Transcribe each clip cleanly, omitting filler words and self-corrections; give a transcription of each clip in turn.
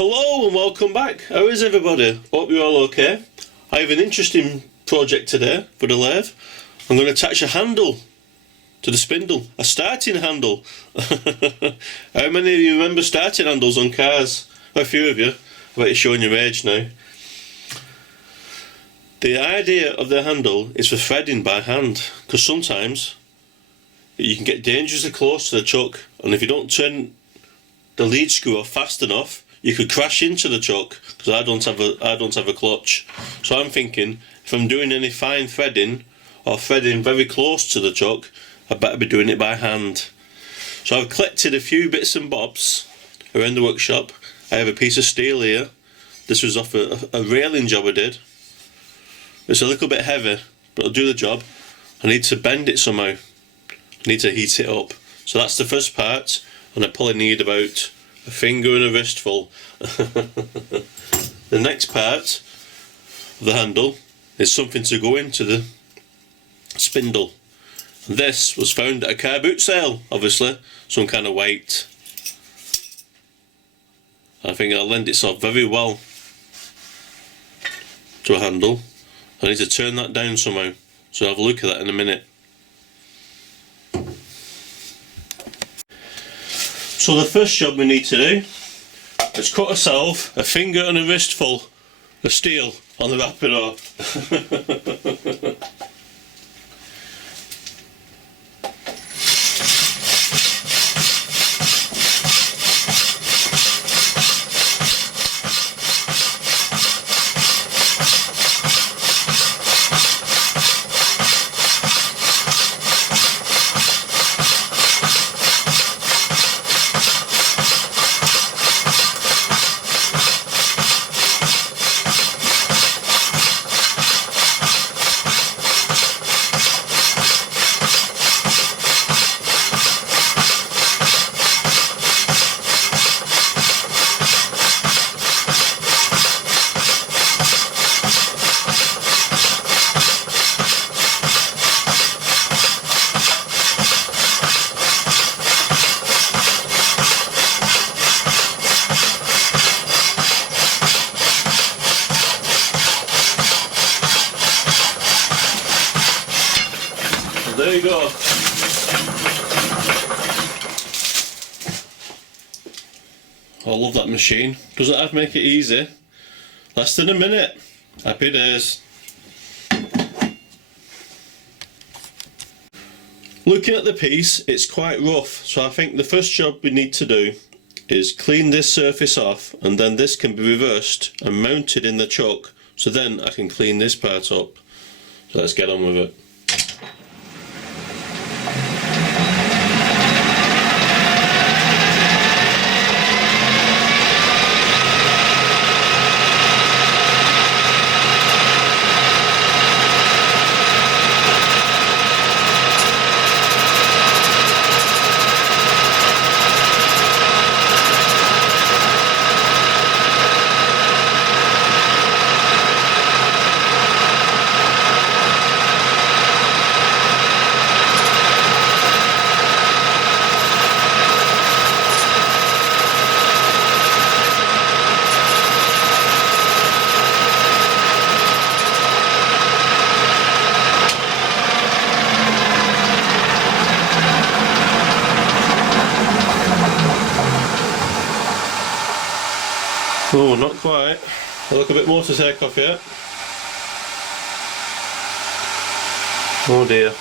Hello and welcome back. How is everybody? Hope you're all okay. I have an interesting project today for the lathe. I'm going to attach a handle to the spindle, a starting handle. How many of you remember starting handles on cars? A few of you. I bet you're showing your age now. The idea of the handle is for threading by hand, because sometimes you can get dangerously close to the chuck, and if you don't turn the lead screw off fast enough, you could crash into the chuck, because I don't have a clutch. So I'm thinking, if I'm doing any fine threading or threading very close to the chuck, I better be doing it by hand. So I've collected a few bits and bobs around the workshop. I have a piece of steel here. This was off a railing job I did. It's a little bit heavy, but it'll do the job. I need to bend it somehow. I need to heat it up. So that's the first part, and I probably need about a finger and a wristful. The next part of the handle is something to go into the spindle. And this was found at a car boot sale, obviously, some kind of weight. I think it'll lend itself very well to a handle. I need to turn that down somehow, so I'll have a look at that in a minute. So the first job we need to do is cut ourselves a finger and a wristful of steel on the Rapido. There you go. I love that machine. Doesn't have to make it easy. Less than a minute. Happy days. Looking at the piece, it's quite rough, so I think the first job we need to do is clean this surface off, and then this can be reversed and mounted in the chuck, so then I can clean this part up. So let's get on with it. Oh, not quite. I look a bit more to take off yet. Oh dear.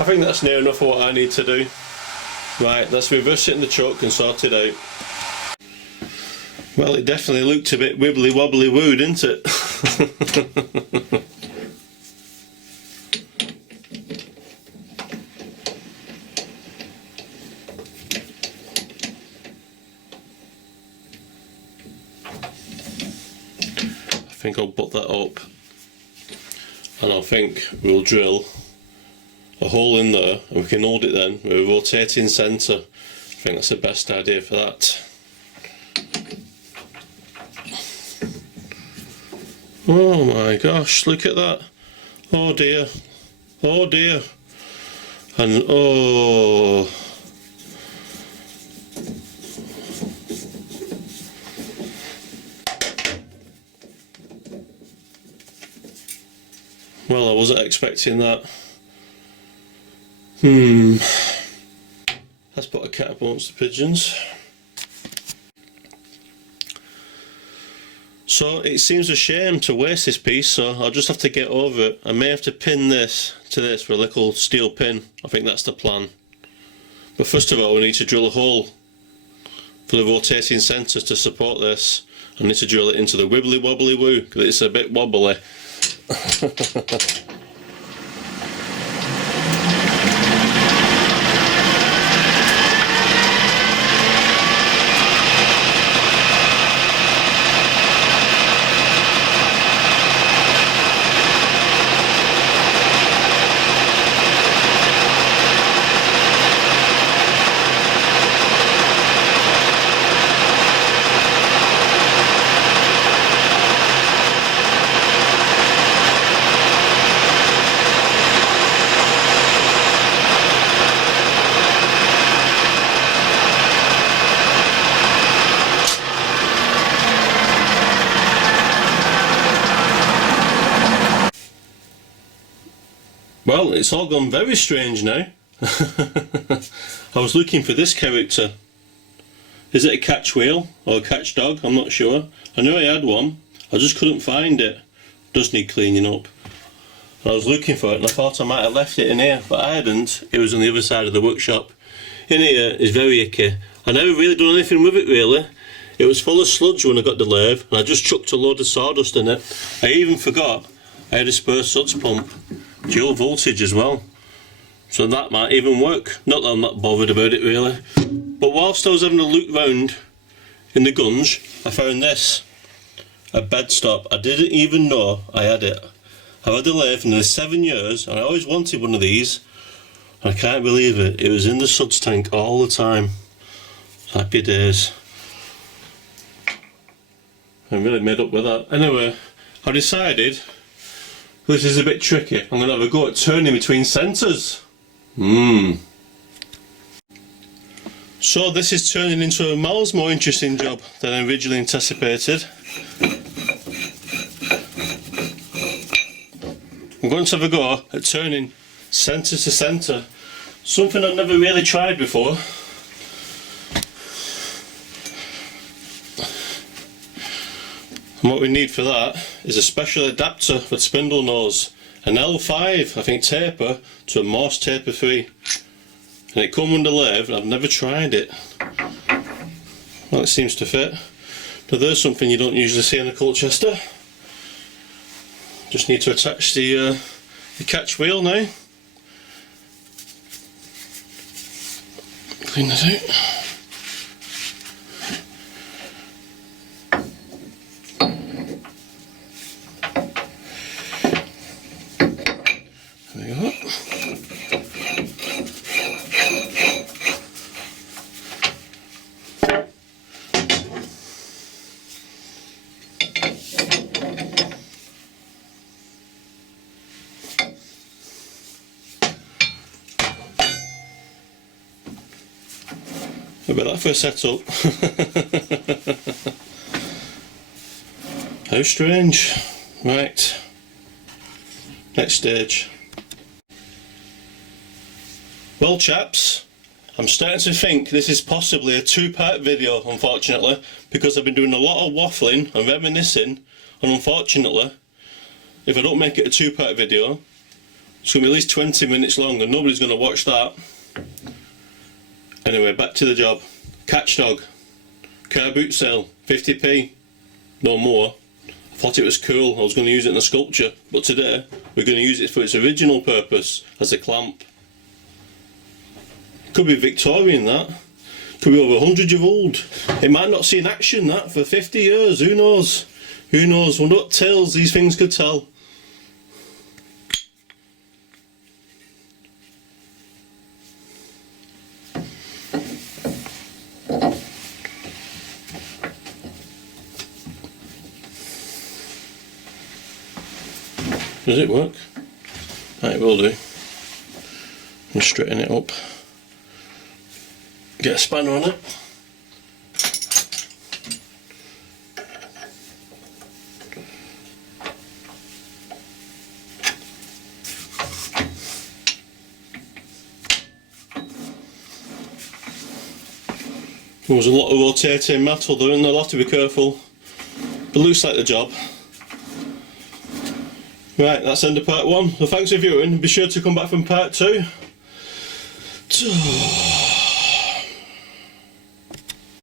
I think that's near enough for what I need to do. Right, let's reverse it in the chuck and sort it out. Well, it definitely looked a bit wibbly wobbly woo, didn't it? think I'll put that up, and I think we'll drill a hole in there and we can hold it then with a rotating centre. I think that's the best idea for that. Oh my gosh, look at that. Oh dear. Oh dear. And oh. Well, I wasn't expecting that. Let's put a cat amongst the pigeons. So it seems a shame to waste this piece, so I'll just have to get over it. I may have to pin this to this with a little steel pin. I think that's the plan. But first of all, we need to drill a hole for the rotating centre to support this. I need to drill it into the wibbly wobbly woo, because it's a bit wobbly. Well, it's all gone very strange now. I was looking for this character. Is it a catch wheel or a catch dog? I'm not sure. I knew I had one, I just couldn't find it. Does need cleaning up. I was looking for it and I thought I might have left it in here, but I hadn't. It was on the other side of the workshop. In here is very icky. I never really done anything with it really. It was full of sludge when I got the lathe and I just chucked a load of sawdust in it. I even forgot I had a spare suds pump. Dual voltage as well, so that might even work. Not that I'm not bothered about it really, but whilst I was having a look round in the gunge, I found this, a bed stop. I didn't even know I had it. I've had a lathe for nearly 7 years and I always wanted one of these. I can't believe it, it was in the suds tank all the time. Happy days. I'm really made up with that. Anyway, I decided this is a bit tricky. I'm going to have a go at turning between centres. So this is turning into a miles more interesting job than I originally anticipated. I'm going to have a go at turning centre to centre. Something I've never really tried before. And what we need for that is a special adapter for spindle nose, an L5 I think taper to a Morse taper 3, and it comes under lathe and I've never tried it. Well, it seems to fit. Now there's something you don't usually see in a Colchester. Just need to attach the catch wheel now. Clean that out. About that for a setup. How strange. Right, next stage. Well chaps, I'm starting to think this is possibly a two-part video, unfortunately, because I've been doing a lot of waffling and reminiscing, and unfortunately, if I don't make it a two-part video, it's going to be at least 20 minutes long and nobody's going to watch that. Anyway, back to the job. Catch dog, car boot sale, 50p, no more. I thought it was cool, I was going to use it in a sculpture, but today we're going to use it for its original purpose, as a clamp. Could be Victorian that, could be over 100 years old. It might not see in action that for 50 years, who knows. Who knows what tales these things could tell. Does it work? It will do. And straighten it up. Get a spanner on it. There's a lot of rotating metal there and they'll have to be careful. But looks like the job. Right, that's the end of part 1. So thanks for viewing. Be sure to come back from part 2.